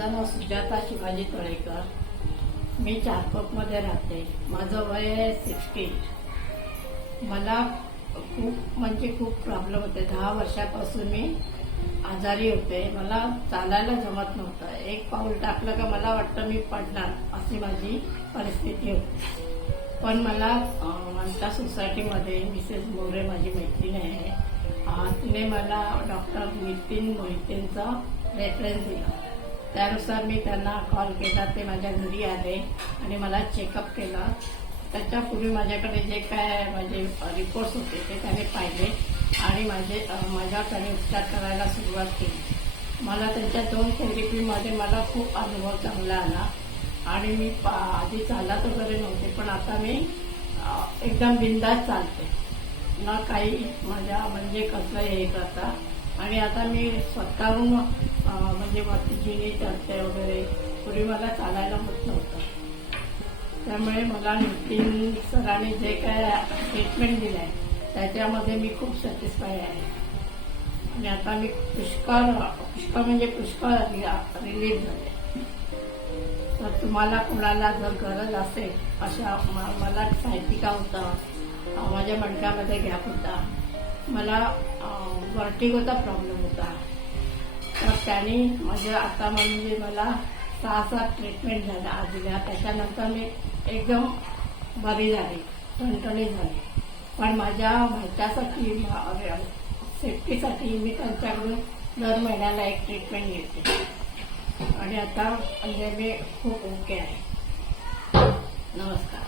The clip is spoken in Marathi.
माझं नाव सुजाता शिवाजी तळेकर. मी चारकोपमध्ये राहते. माझं वय आहे 60. मला खूप प्रॉब्लेम होते. 10 वर्षापासून मी आजारी होते. मला चालायला जमत नव्हतं. एक पाऊल टाकलं का मला वाटतं मी पडणार, अशी माझी परिस्थिती होती. पण मला मनता सोसायटीमध्ये मिसेस मोरे माझी मैत्रीण आहे, तिने मला डॉक्टर नितीन मोहितेंचा रेफरन्स दिला. त्यानुसार मी त्यांना कॉल केला. ते माझ्या घरी आले आणि मला चेकअप केला. त्याच्यापूर्वी माझ्याकडे जे काय माझे रिपोर्ट्स होते ते त्याने पाहिले आणि माझ्याकडे उपचार करायला सुरुवात केली. मला त्यांच्या 2 थेरपीमध्ये मला खूप अनुभव चांगला आला आणि मी आधी चालत वगैरे नव्हते, पण आता मी एकदम बिनधास्त चालते. ना काही म्हणजे कसलं हे करता. आणि आता मी स्वतःहून म्हणजे वरती जिने चढते वगैरे. पूर्वी मला चालायला होत नव्हतं. त्यामुळे मला नितीन सरांनी जे काय ट्रीटमेंट दिलं आहे त्याच्यामध्ये मी खूप सॅटिस्फाय आहे. आणि आता मी पुष्कळ रिलीफ झाले. तर तुम्हाला कोणाला जर गरज असेल, अशा मला सायटिका होता, माझ्या मणक्यामध्ये गॅप होता, मला व्हर्टिगोचा प्रॉब्लेम होता. तर त्यांनी आता म्हणजे मला 6-7 ट्रीटमेंट झाल्या दिल्या. त्याच्यानंतर मी एकदम बरी झाली, ठणठणीत झाली. पण माझ्या ह्याच्यासाठी सेफ्टीसाठी मी त्यांच्याकडून दर महिन्याला एक ट्रीटमेंट घेते आणि आता म्हणजे मी खूप ओके आहे. नमस्कार.